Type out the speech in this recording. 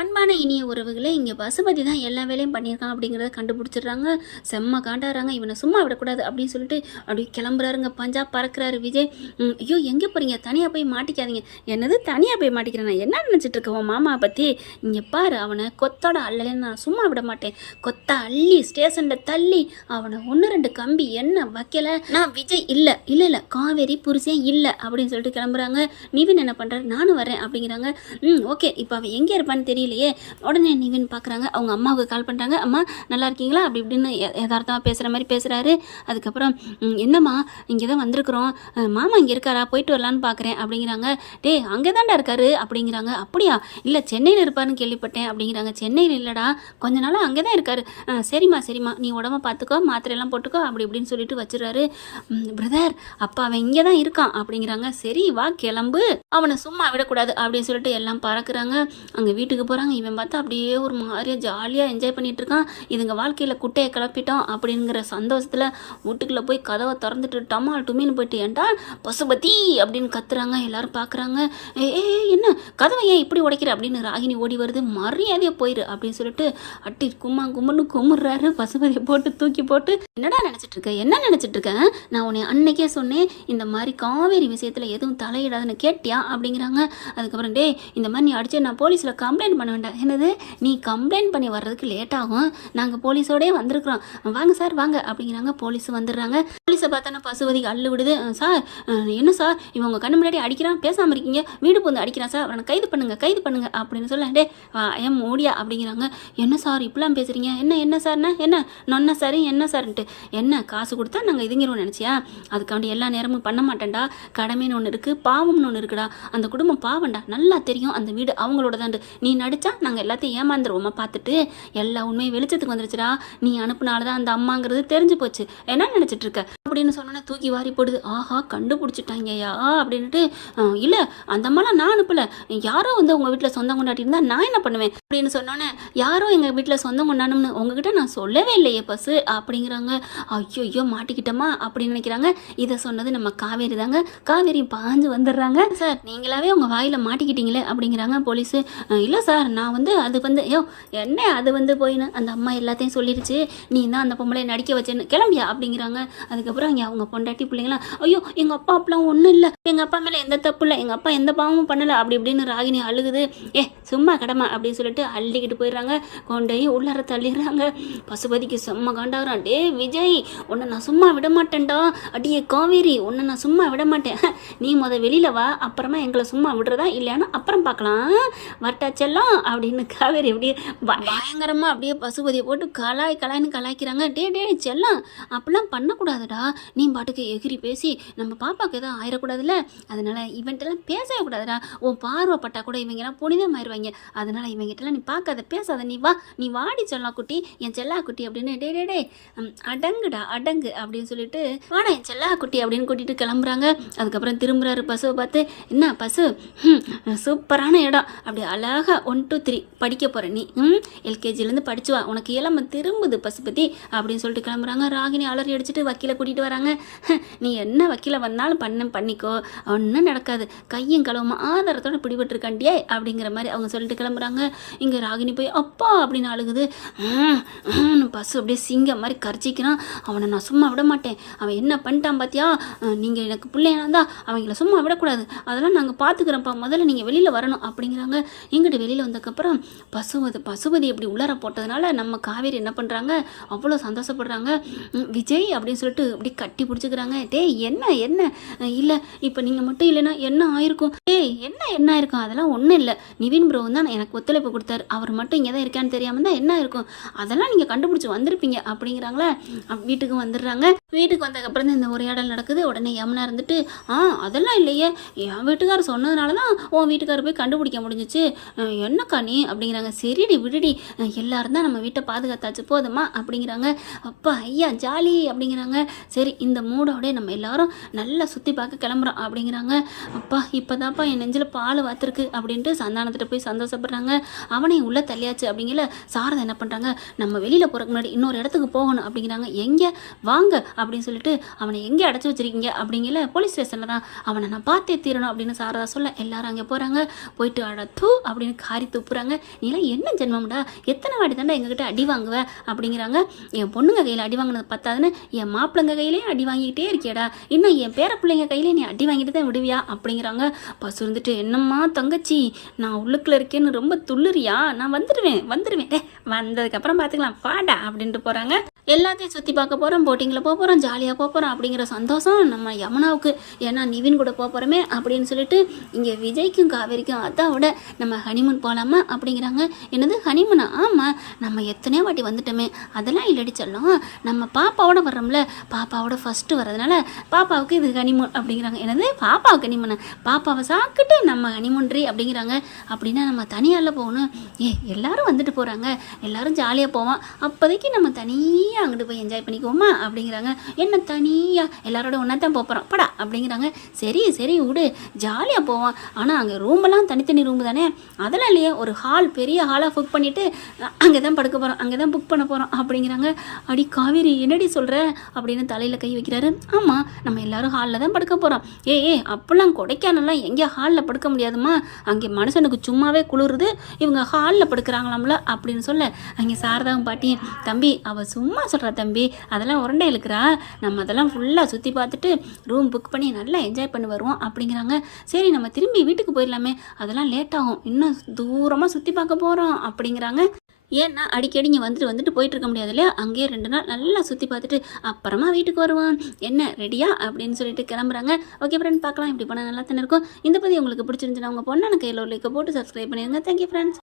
அன்பான இனிய உறவுகளே, இங்கே பசுபதி தான் எல்லா வேலையும் பண்ணியிருக்கான் அப்படிங்கிறத கண்டுபிடிச்சிடுறாங்க. செம்ம காண்டாடுறாங்க. இவனை சும்மா விடக்கூடாது அப்படின்னு சொல்லிட்டு அப்படியே கிளம்புறாருங்க. பஞ்சாப் பறக்கிறாரு விஜய். ஐயோ எங்கே போகிறீங்க? தனியாக போய் மாட்டிக்காதீங்க. என்னது தனியாக போய் மாட்டிக்கிறேன்? நான் என்ன நினச்சிட்டு இருக்கேன் உன் மாமா பற்றி? இங்கே பாரு, அவனை கொத்தோட அள்ளலேன்னு நான் சும்மா விட மாட்டேன். கொத்த அள்ளி ஸ்டேஷனில் தள்ளி அவனை 1 2 கம்பி என்ன வைக்கல. நான் விஜய் இல்லை இல்லை இல்லை காவேரி புருஷன் இல்லை அப்படின்னு சொல்லிட்டு கிளம்புறாங்க. நிவின் என்ன பண்ணுறாரு? நானும் வரேன் அப்படிங்கிறாங்க. ஓகே, இப்போ அவன் எங்கே இருப்பான்னு தெரியலையே. உடனே நிவின் பார்க்குறாங்க. அவங்க அம்மாவுக்கு கால் பண்ணுறாங்க. அம்மா நல்லா இருக்கீங்களா அப்படி இப்படின்னு யதார்த்தமாக பேசுகிற மாதிரி பேசுகிறாரு. அதுக்கப்புறம் என்னம்மா இங்கே தான் வந்திருக்கிறோம், மாமா இங்கே இருக்காரா, போயிட்டு வரலான்னு பார்க்குறேன் அப்படிங்கிறாங்க. டே அங்கே தான்டா இருக்காரு அப்படிங்கிறாங்க. அப்படியா? இல்லை சென்னையில் இருப்பாருன்னு கேள்விப்பட்டேன் அப்படிங்கிறாங்க. சென்னையில் இல்லைடா, கொஞ்ச நாளாக அங்கே தான் இருக்காரு. சரிம்மா சரிம்மா, நீ உடம்ப பார்த்துக்கோ, மாத்திரையெல்லாம் போட்டுக்கோ அப்படி இப்படின்னு சொல்லிட்டு வச்சுறாரு. பிரதர் அப்பா அவன் இங்கே தான் இருக்கான் அப்படிங்கிறாங்க. சரி வா கிளம்பு, அவனை சும்மா விடக்கூடாது அப்படின்னு சொல்லிட்டு எல்லாம் பறக்குறாங்க. அங்கே வீட்டுக்கு போகிறாங்க. இவன் பார்த்தா அப்படியே ஒரு மாதிரியாக ஜாலியாக என்ஜாய் பண்ணிகிட்டு இருக்கான். இதுங்க வாழ்க்கையில் குட்டையை கிளப்பிட்டோம் அப்படிங்கிற சந்தோஷத்தில் வீட்டுக்குள்ளே போய் கதவை திறந்துட்டு டமால் டுமின்னு போயிட்டு ஏன்டா பசுபதி அப்படின்னு கத்துறாங்க. எல்லாரும் பார்க்குறாங்க. ஏ என்ன கதவை ஏன் இப்படி உடைக்கிற அப்படின்னு ராகினி ஓடி வருது. மரியாதையாக போயிரு அப்படின்னு சொல்லிட்டு அட்டி கும்முன்னு கும்பிட்றாரு. பசுபதியை போட்டு தூக்கி போட்டு என்னடா நினச்சிட்டு இருக்க, என்ன நினச்சிட்டு இருக்கேன், நான் உன்னை அன்னைக்கே சொன்னேன் இந்த மாதிரி காவேரி விஷயத்தில் எதுவும் தலையிடாதுன்னு கேட்டியா அப்படிங்கிறாங்க. அதுக்கப்புறம் டே இந்த மாதிரி நீ அடிச்சு நான் போலீஸில் கம்ப்ளைண்ட் பண்ண வேண்டாம். என்னது நீ கம்ப்ளைண்ட் பண்ணி வர்றதுக்கு லேட் ஆகும், நாங்கள் போலீஸோடய வந்திருக்கிறோம், வாங்க சார் வாங்க அப்படிங்கிறாங்க. போலீஸ் வந்துடுறாங்க. போலீஸை பார்த்தோன்னா பசுபதி அள்ளு விடுது. சார் என்ன சார் இவங்க கண்ணு முன்னாடி அடிக்கிறான், பேசாமல் இருக்கீங்க, வீடு வந்து அடிக்கிறான் சார், அவனை கைது பண்ணுங்க அப்படின்னு சொல்ல. டே ஏன் மூடியா அப்படிங்கிறாங்க. என்ன சார் இப்படிலாம் பேசுகிறீங்க, என்ன சார்னா என்ன நொன்ன சார் என்ன சார்ன்ட்டு, என்ன காசு கொடுத்தா நாங்கள் இதுங்கிறோம் நினச்சியா? அதுக்காண்டி எல்லா நேரமும் பண்ண மாட்டேன்டா, கடமைன்னு ஒன்று இருக்குது, பாவம்னு ஒன்று இருக்குடா, அந்த குடும்பம் பாவம்டா, நல்லா தெரியும், அந்த வீடு அவங்களோட தான். நீ நடிச்சா நாங்கள் எல்லாத்தையும் ஏமாந்துருவோமா, பார்த்துட்டு எல்லா உண்மையும் வெளிச்சத்துக்கு வந்துருச்சுடா, நீ அனுப்புனால்தான் அந்த அம்மாங்கிறது தெரிஞ்சு போச்சு, என்ன நினச்சிட்டு இருக்க அப்படின்னு சொன்னோன்னே தூக்கி வாரி போடுது. ஆஹா கண்டுபிடிச்சிட்டாங்கய்யா அப்படின்ட்டு. இல்லை அந்த அம்மாலாம் நான் அனுப்பலை, யாரோ வந்து உங்கள் வீட்டில் சொந்தம் கொண்டாட்டி இருந்தால் நான் என்ன பண்ணுவேன் அப்படின்னு சொன்னோன்னே, யாரோ எங்கள் வீட்டில் சொந்தம் கொண்டாடணும்னு உங்ககிட்ட நான் சொல்லவே இல்லையே பசு அப்படிங்கிறாங்க. ஐயோ மாட்டிக்கிட்டோமா அப்படின்னு நினைக்கிறாங்க. இதை சொன்னது நம்ம காவேரி தாங்க. காவேரி பாஞ்சு வந்துடுறாங்க. சார் நீங்களாவே உங்கள் வாயில் மாட்டிக்கிட்டீங்களே அப்படிங்கிறாங்க போலீஸு. இல்லை சார் நான் வந்து அது வந்து என்ன அது வந்து போயின்னு அந்த அம்மா எல்லாத்தையும் சொல்லிடுச்சு, நீ தான் அந்த பொம்பளையை நடிக்க வச்சேன்னு கிளம்பியா அப்படிங்கிறாங்க. அதுக்கப்புறம் இங்கே அவங்க பொண்டாட்டி பிள்ளைங்களாம் ஐயோ எங்கள் அப்பா அப்பெல்லாம் ஒன்றும் இல்லை, எங்கள் அப்பா மேலே எந்த தப்பு இல்லை, எங்கள் அப்பா எந்த பாவமும் பண்ணலை அப்படி இப்படின்னு ராகினி அழுகுது. சும்மா கடமை அப்படின்னு சொல்லிட்டு அள்ளிக்கிட்டு போயிடுறாங்க. கொண்டே உள்ளார தள்ளிடுறாங்க. பசுபதிக்கு செம்ம காண்டாகிறான். டே விஜய் உன்னை நான் சும்மா விட மாட்டேன்டா, அடியே காவேரி உன்னை நான் சும்மா விட மாட்டேன், நீ வெளியில் வா, அப்புறமா எங்களை சும்மா விடுறதா இல்லையானா அப்புறம் பார்க்கலாம் வட்டாச்செல்லாம் அப்படின்னு காவேரி அப்படியே பயங்கரமாக அப்படியே பசுபதியை போட்டு கலாய்ன்னு கலாய்க்கிறாங்க. டே செல்லாம் அப்படிலாம் பண்ணக்கூடாதுடா, நீ பாட்டுக்கு எகிரி பேசி நம்ம பாப்பாவுக்கு எதாவது ஆயிடக்கூடாதுல்ல, அதனால இவன்ட்டெல்லாம் பேசவே கூடாதுடா, உன் பார்வைப்பட்டா கூட இவங்கெல்லாம் புனிதமாயிருவாங்க, அதனால இவங்கிட்டலாம் நீ பார்க்காத பேசாத, நீ வாடி செல்லா குட்டி, என் செல்லா குட்டி அப்படின்னு. டே அடங்குடா அடங்கு அப்படின்னு சொல்லிட்டு வாடா என் செல்லா குட்டி அப்படின்னு கூட்டிட்டு கிளம்புறாங்க. அதுக்கப்புறம் திரும்புறாரு பசுவை பார்த்து. என்ன பசு சூப்பரான இடம், அப்படி அழகாக 1 2 3 படிக்க போகிற நீ, எல்கேஜிலேருந்து படிச்சுவா, உனக்கு இளமை திரும்புது பசுபதி அப்படின்னு சொல்லிட்டு கிளம்புறாங்க. ராகினி அலறி அடிச்சுட்டு வக்கீலை கூட்டிகிட்டு வராங்க. நீ என்ன வக்கீலை வந்தாலும் பண்ணிக்கோ, ஒன்றும் நடக்காது, கையும் களவுமா ஆதாரத்தோடு பிடிபட்டுருக்காண்டியே அப்படிங்கிற மாதிரி அவங்க சொல்லிட்டு கிளம்புறாங்க. இங்கே ராகினி போய் அப்பா அப்படின்னு அழுகுது. பசு அப்படியே சிங்கம் மாதிரி கரிச்சிக்கிறான். அவனை நான் சும்மா விட மாட்டேன், அவன் என்ன பண்ணிட்டான் பார்த்தியா, நீங்கள் எனக்கு பிள்ளையானா அவங்கள சும்மா விடக்கூடாது, அதெல்லாம் நாங்கள் பார்த்துக்கிறோம்ப்பா, முதல்ல நீங்கள் வெளியில் வரணும் அப்படிங்கிறாங்க. எங்கிட்ட வெளியில் வந்ததுக்கப்புறம் பசுபதி எப்படி உள்ளார போட்டதுனால நம்ம காவேரி என்ன பண்ணுறாங்க, அவ்வளோ சந்தோஷப்படுறாங்க. விஜய் அப்படின்னு சொல்லிட்டு அப்படி கட்டி பிடிச்சிக்கிறாங்க. என்ன இல்லை இப்போ நீங்கள் மட்டும் இல்லைன்னா என்ன ஆயிருக்கும், என்ன ஆயிருக்கும், அதெல்லாம் ஒன்றும் இல்லை, நிவின் ப்ரோ தான் எனக்கு ஒத்துழைப்பு கொடுத்தாரு, அவர் மட்டும் இங்கே தான் இருக்கான்னு தெரியாமல் தான் என்ன இருக்கும், அதெல்லாம் நீங்கள் கண்டுபிடிச்சி வந்திருப்பீங்க அப்படிங்கிறாங்களே. வீட்டுக்கு வந்துடுறாங்க. வீட்டுக்கு வந்ததுக்கப்புறம் தான் இந்த உரையாடல் நடக்குது. உடனே யமுனா இருந்துட்டு அதெல்லாம் இல்லையே, என் வீட்டுக்காரர் சொன்னதுனால தான் உன் வீட்டுக்காரர் போய் கண்டுபிடிக்க முடிஞ்சிச்சு, என்னக்கா நீ அப்படிங்கிறாங்க. சரிடி விடுடி, எல்லாரும் தான் நம்ம வீட்டை பாதுகாத்தாச்சு போதுமா அப்படிங்கிறாங்க. அப்பா ஐயா ஜாலி அப்படிங்கிறாங்க. சரி இந்த மூடோட நம்ம எல்லாரும் நல்லா சுற்றி பார்க்க கிளம்புறோம் அப்படிங்கிறாங்க. அப்பா இப்போதான்ப்பா என் நெஞ்சில் பால் வாத்துருக்கு அப்படின்ட்டு சந்தானத்திட்ட போய் சந்தோஷப்படுறாங்க. அவனையும் உள்ளே தள்ளியாச்சு அப்படிங்கிற. சாரதா என்ன பண்ணுறாங்க, நம்ம வெளியில் போகிறதுக்கு முன்னாடி இன்னொரு இடத்துக்கு போகணும் அப்படிங்கிறாங்க. எங்கே வாங்க அப்படின்னு சொல்லிட்டு அவனை எங்கே அடைச்சி வச்சிருக்கீங்க அப்படிங்கிற. போலீஸ் ஸ்டேஷனில் தான், அவனை நான் பார்த்தே தீரணும் அப்படின்னு சாரதா சொல்ல எல்லாரும் அங்கே போகிறாங்க. போயிட்டு அடத்து அப்படின்னு காரி மாதிரி துப்புறாங்க. நீலாம் என்ன ஜென்மம்டா, எத்தனை வாட்டி தாண்டா எங்ககிட்ட அடி வாங்குவ அப்படிங்கிறாங்க. என் பொண்ணுங்க கையில் அடி வாங்கினது பத்தாதுன்னு என் மாப்பிள்ளைங்க கையிலேயே அடி வாங்கிக்கிட்டே இருக்கியடா, இன்னும் என் பேர பிள்ளைங்க கையிலே நீ அடி வாங்கிட்டு தான் விடுவியா அப்படிங்கிறாங்க. பசு இருந்துட்டு, என்னம்மா தங்கச்சி நான் உள்ளுக்குள்ள இருக்கேன்னு ரொம்ப துள்ளுறியா, நான் வந்துடுவேன் வந்ததுக்கப்புறம் பார்த்துக்கலாம் வாடா அப்படின்ட்டு போகிறாங்க. எல்லாத்தையும் சுற்றி பார்க்க போகிறோம், போட்டிங்கில் போக போகிறோம், ஜாலியாக போக போகிறோம் அப்படிங்கிற சந்தோஷம் நம்ம யமுனாவுக்கு. ஏன்னா நிவின் கூட போக போகிறோமே அப்படின்னு சொல்லிட்டு இங்கே விஜய்க்கும் காவேரிக்கும் அதாவோட நம்ம ஹனிமூன் போகலாமா அப்படிங்கிறாங்க. என்னது ஹனிமூனா? ஆமாம், நம்ம எத்தனையோ வாட்டி வந்துட்டோமே, அதெல்லாம் இல்லடி செல்லம், நம்ம பாப்பாவோட வர்றோம்ல, பாப்பாவோட ஃபஸ்ட்டு வர்றதுனால பாப்பாவுக்கு இது ஹனிமூன் அப்படிங்கிறாங்க. என்னது பாப்பாவுக்கு ஹனிமூனை? பாப்பாவை சாக்கிட்டு நம்ம ஹனிமூன்றி அப்படிங்கிறாங்க. அப்படின்னா நம்ம தனியால் போகணும். எல்லாரும் வந்துட்டு போகிறாங்க, எல்லாரும் ஜாலியாக போவோம், அப்போதைக்கு நம்ம தனியாக அங்கிட்டு போய் என்ஜாய் பண்ணிக்குவோமா அப்படிங்கிறாங்க. என்ன தனியாக எல்லாரோட ஒன்றா தான் போகிறோம் படா அப்படிங்கிறாங்க. சரி விடு, ஜாலியாக போவோம், ஆனால் அங்கே ரூமெல்லாம் தனித்தனி ரூம் தானே, அதெல்லாம் இல்லையா, ஒரு ஹால், பெரிய ஹாலாக புக் பண்ணிவிட்டு அங்கே தான் படுக்க போகிறோம், அங்கே தான் புக் பண்ண போகிறோம் அப்படிங்கிறாங்க. அடி காவேரி என்னடி சொல்கிற அப்படின்னு தலையில் கை வைக்கிறாரு. ஆமாம், நம்ம எல்லாரும் ஹாலில் தான் படுக்க போகிறோம். அப்போல்லாம் கொடைக்கானல்லாம் எங்கேயா ஹாலில் படுக்க முடியாதுமா, அங்கே மனுஷனுக்கு சும்மாவே குளிருது, இவங்க ஹாலில் படுக்கிறாங்களாம்ல அப்படின்னு சொல்ல, அங்கே சாரதாவும் பாட்டியும், தம்பி அவள் சும்மா சொல்கிறா தம்பி, அதெல்லாம் உரண்டை இழுக்கிறா, நம்ம அதெல்லாம் ஃபுல்லாக சுற்றி பார்த்துட்டு ரூம் புக் பண்ணி நல்லா என்ஜாய் பண்ணி வருவோம் அப்படிங்கிறாங்க. சரி நம்ம திரும்பி வீட்டுக்கு போயிடலாமே, அதெல்லாம் லேட் ஆகும், இன்னும் தூரமாக சுற்றி பார்க்க போகிறோம் அப்படிங்கிறாங்க. ஏன்னா அடிக்கடி இங்கே வந்துட்டு போயிட்டு இருக்க முடியாது இல்லையா, அங்கேயே 2 நாள் நல்லா சுற்றி பார்த்துட்டு அப்புறமா வீட்டுக்கு வருவான், என்ன ரெடியா அப்படின்னு சொல்லிட்டு கிளம்புறாங்க. ஓகே ஃப்ரெண்ட், பார்க்கலாம், இப்படி பண்ணால் நல்லா தானே இருக்கும். இந்த பதிவு உங்களுக்கு பிடிச்சிருந்துச்சுன்னா உங்கள் பொண்ணான கையில் ஒரு லைக்கை போட்டு சப்ஸ்கிரைப் பண்ணிடுங்க. Thank you friends.